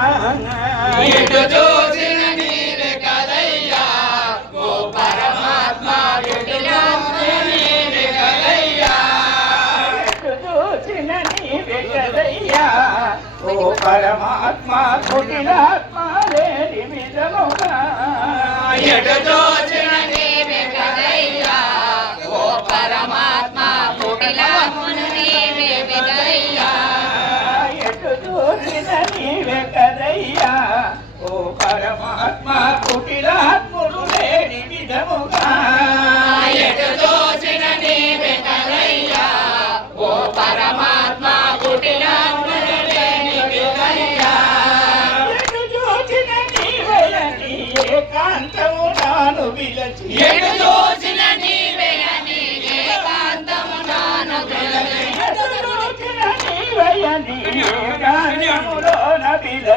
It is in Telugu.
ఎటు చూసిన నీవే కదయ్యా ఓ పరమాత్మ ఎటులో నీవే కదయ్యా ఎటు చూసిన నీవే కదయ్యా ఓ పరమాత్మ కుటిలాత్మ లేని విధముగా ఎటు చూసిన నీవే పరమాత్మ కుటిలాత్ముడు లేని విధముగా ఎటు చూసిన నీవే కదయ్యా ఓ పరమాత్మ కుటిలాత్మను నీవే కదయ్యా ఎటు చూచిన నీవయని ఏకాంతము నాను విలచి ఎటు చూసిన నీవే అని ఏకాంతము నాను ఎటు చూచిన నీవయని ఏకాంతములోన విలచి